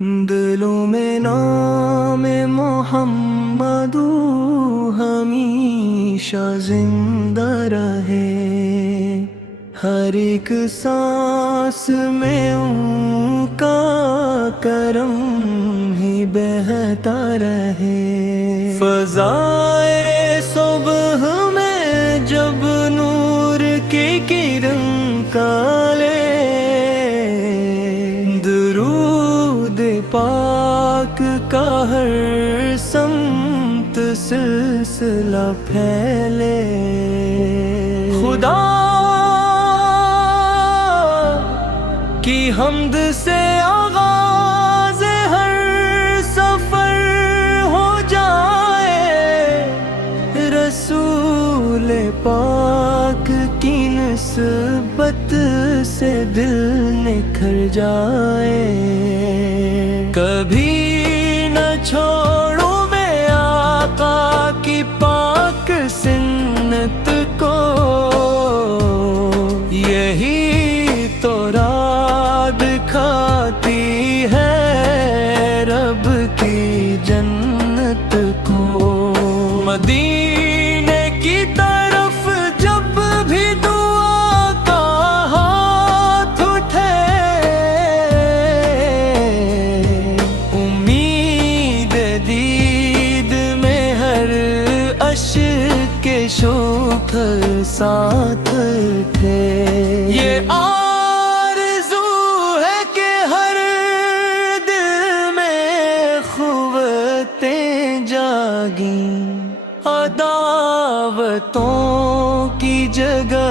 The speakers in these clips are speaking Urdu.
دلوں میں نام محمد ہمیشہ زندہ رہے، ہر ایک سانس میں ان کا کرم ہی بہتا رہے۔ فضائے صبح میں جب نور کی کرن کالے، درود پاک کا ہر سمت سلسلہ پھیلے۔ خدا کی حمد سے آغاز ہر سفر ہو جائے، رسول پاک کی نسبت سے دل نکھر جائے۔ کبھی نہ چھوڑوں میں آقا کی پاک سنت کو، یہی تو راہ دکھاتی ہے رب کی جنت کو۔ مدینے کی طرف جب بھی دعا کا ہاتھ اٹھے، امید دید میں ہر اشک کے شکر ساتھ تھے۔ یہ آرزو ہے کہ ہر دل میں قوتیں جاگیں، عداوتوں کی جگہ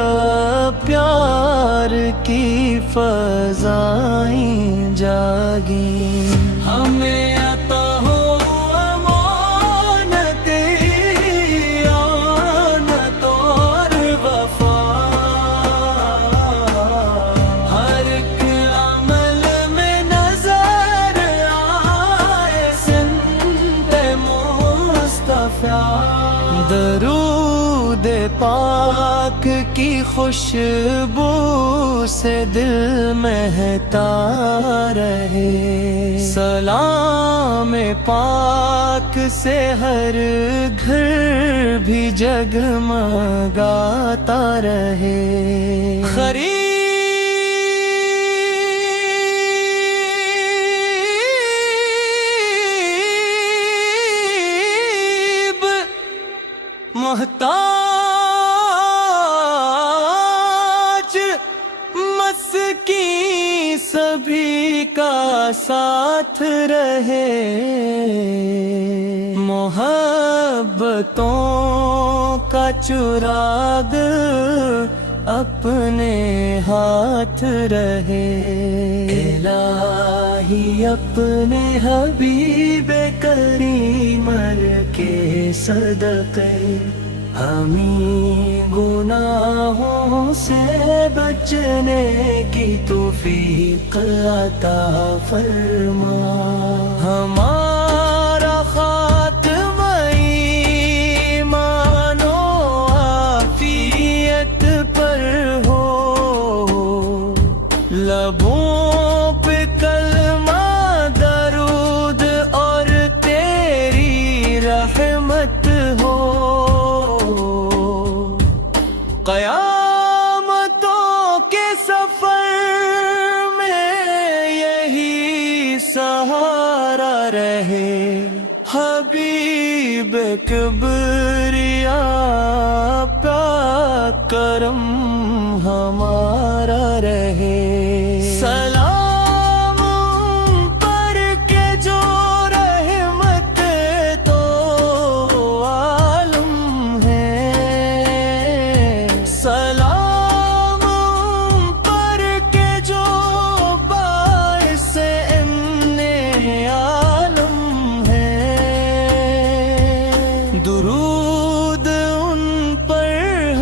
پیار کی فضائیں جاگیں۔ ہمیں عطا ہو امانت دیانت اور وفا، ہر ایک عمل میں نظر آئے سمت مصطفیٰ۔ درود پاک کی خوشبو سے دل مہتا رہے، سلام پاک سے ہر گھر بھی جگمگاتا رہے۔ محتاج مسکین سبھی کا ساتھ رہے، محبتوں کا چراغ اپنے ہاتھ رہے۔ الہی اپنے حبیب کریم کے صدقے ہمیں گناہوں سے بچنے کی توفیق عطا فرما۔ ہمارا خاتمہ ایمان و عافیت پر ہو، لبوں پہ کلمہ درود اور تیری رحمت ہو۔ قیامتوں کے سفر میں یہی سہارا رہے، حبیب کبریا پاک کرم ہمارا رہے۔ سلام پر کے جو رحمت تو عالم ہے، سلام پر کے جو باعث امن عالم ہے، درود ان پر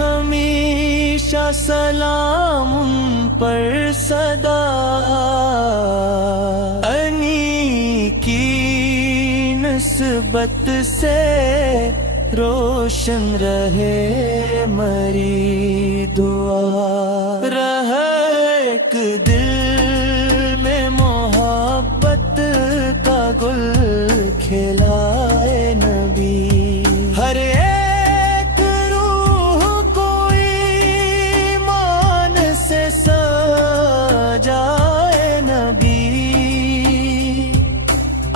ہمیشہ، سلام ان پر صدا، انی کی نسبت سے روشن رہے مری دعا، رہے ایک دل میں محبت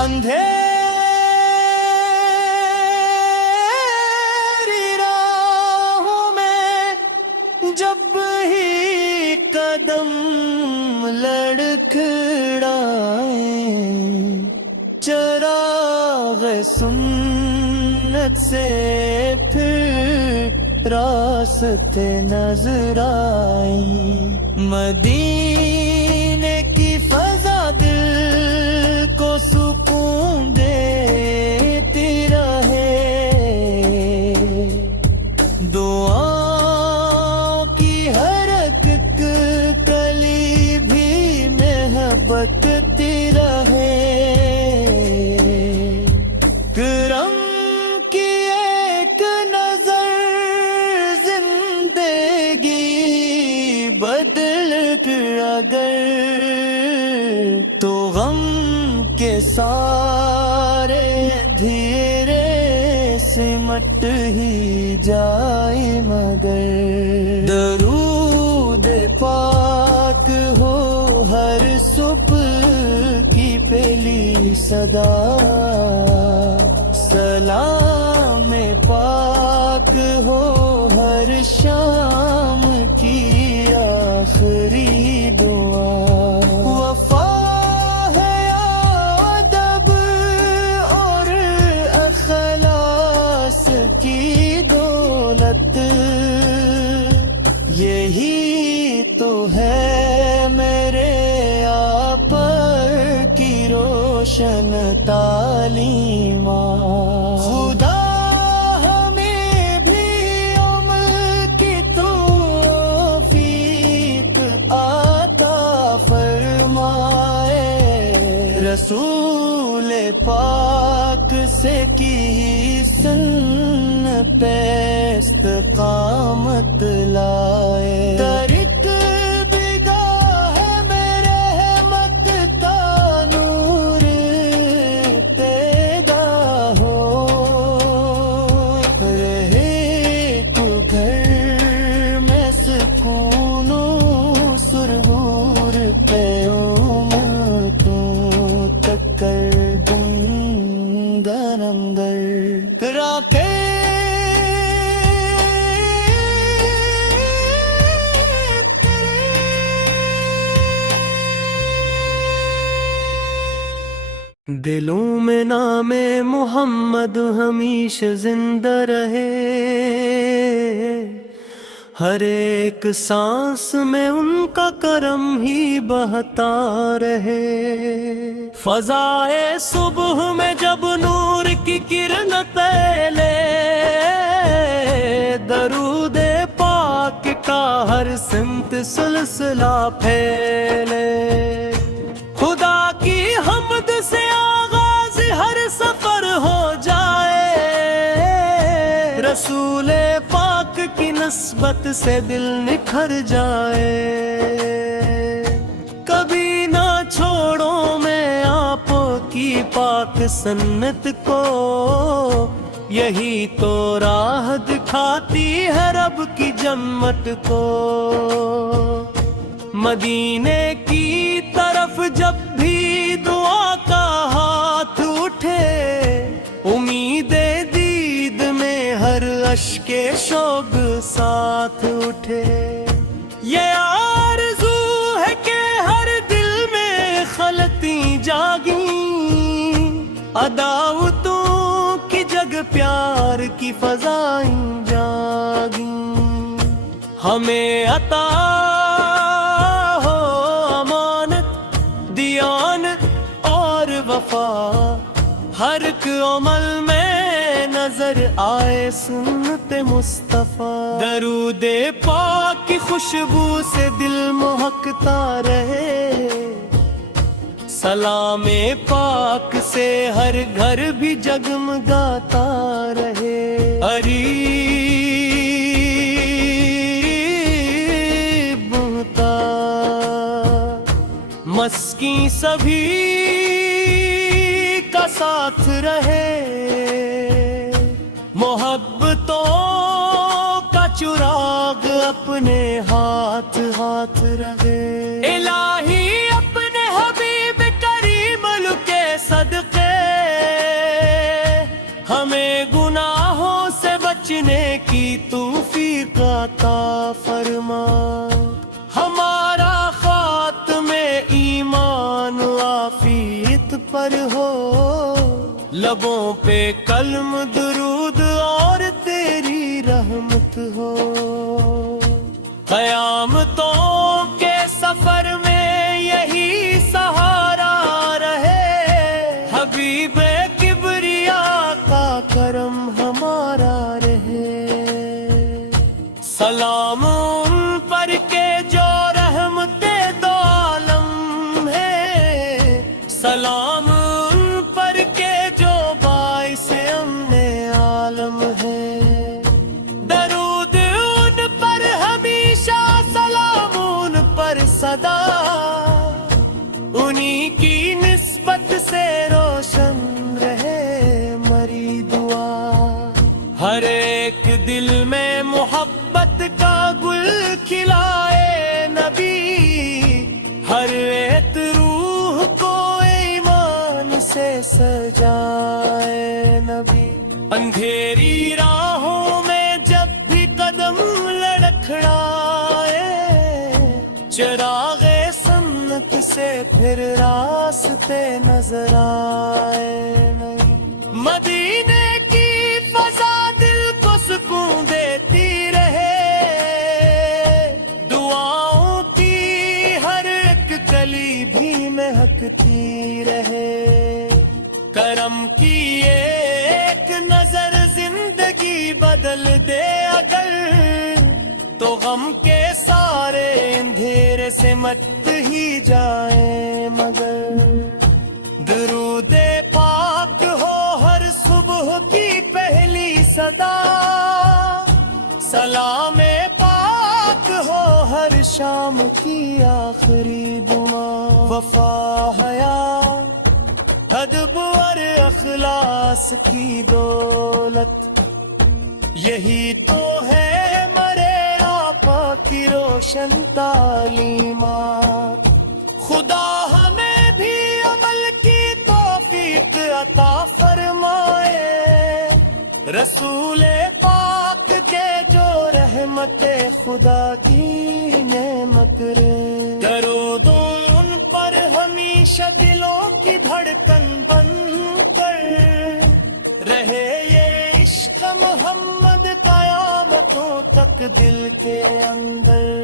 اندھیری راہوں میں جب ہی قدم لڑکھڑائیں، چراغ سنت سے پھر راستے نظر آئیں، مدینے کی فضا دل کو سکون دیتی رہے، دعاؤں کی ہر ایک کلی بھی محبتی رہے، کرم کی ایک نظر زندگی بدل کر اگر تو غم کے سارے دھیرے سمٹ ہی جائے، مگر درود پاک ہو ہر صبح کی پہلی صدا، سلام پاک ہو ہر شام کی آخری دعا، وفا ہے ادب اور اخلاص کی دولت، یہی تو ہے میرے آپ کی روشن تعلیمات، خدا ہمیں بھی عمر کی توفیق عطا فرمائے، رسول پاک سے کی سنت پہ استقامت لائے، طریق بگاہ میں رحمت کا نور پیدا ہو، رہے تو گھر میں سکون و سرور پہ امتوں تک کر دوں درم در کرا کے دلوں میں نام محمد ہمیشہ زندہ رہے، ہر ایک سانس میں ان کا کرم ہی بہتا رہے، فضائے صبح میں جب نور کی کرن پھیلے، درود پاک کا ہر سمت سلسلہ پھیلے، خدا کی حمد سے آغاز ہر سفر ہو جائے، رسول پاک کی نسبت سے دل نکھر جائے، کبھی نہ چھوڑو میں آپ کی پاک سنت کو، یہی تو راہ دکھاتی ہے رب کی جنت کو، مدینے کی طرف جب بھی دعا کا ہاتھ اٹھے، امید دید میں ہر اشک شوق ساتھ اٹھے، یہ آرزو ہے کہ ہر دل میں خلطیں جاگیں، عداوتوں کی جگ پیار کی فضائیں جاگیں، ہمیں عطا ہر ایک عمل میں نظر آئے سنت مصطفیٰ، درود پاک کی خوشبو سے دل مہکتا رہے، سلام پاک سے ہر گھر بھی جگمگاتا رہے، غریب ہوتا مسکین سبھی کا ساتھ رہے، محبتوں کا چراغ اپنے ہاتھ ہاتھ رہے، الہی اپنے حبیب کریم کے صدقے ہمیں گناہوں سے بچنے کی توفیق عطا فرما، ہمارا خاتمہ ایمان عافیت پر ہو، لبوں پہ کلم درود اور تیری رحمت ہو، قیامتوں کے سفر میں یہی سہارا رہے، حبیب کبریا کا کرم ہمارا رہے، سلام ان پر کے جو رحمت دو عالم ہے، سلام ان پر کے جو باعث امن عالم ہے، درود ان پر ہمیشہ، سلام ان پر صدا، انہی کی نسبت سے روشن رہے مری دعا، ہر ایک دل میں محبت کا گل کھلائے نبی، ہر ایک روح کو ایمان سے سجائے نبی، اندھیری راہوں میں جب بھی قدم لڑکھڑائے، چراغ سنت سے پھر راستے نظر آئے نہیں، مدینے کی فضا دل کو سکون دیتی رہے، دعاؤں کی ہر ایک کلی بھی مہکتی رہے، کرم کی ایک نظر زندگی بدل دے اگر، تو غم کے سارے اندھیرے سے مٹ ہی جائیں مگر، درود پاک ہو ہر صبح کی پہلی صدا، سلام پاک ہو ہر شام کی آخری دعا، وفا حیا ادب اور اخلاص کی دولت، یہی تو ہے مرے آقا کی روشن تعلیمات، خدا ہمیں بھی عمل کی توفیق عطا فرمائے، رسول پاک کے جو رحمت خدا کی نعمت رے، درود ان پر ہمیشہ دلوں کی دھڑکن بن کر رہے، یہ عشق محمد قیامتوں تک دل کے اندر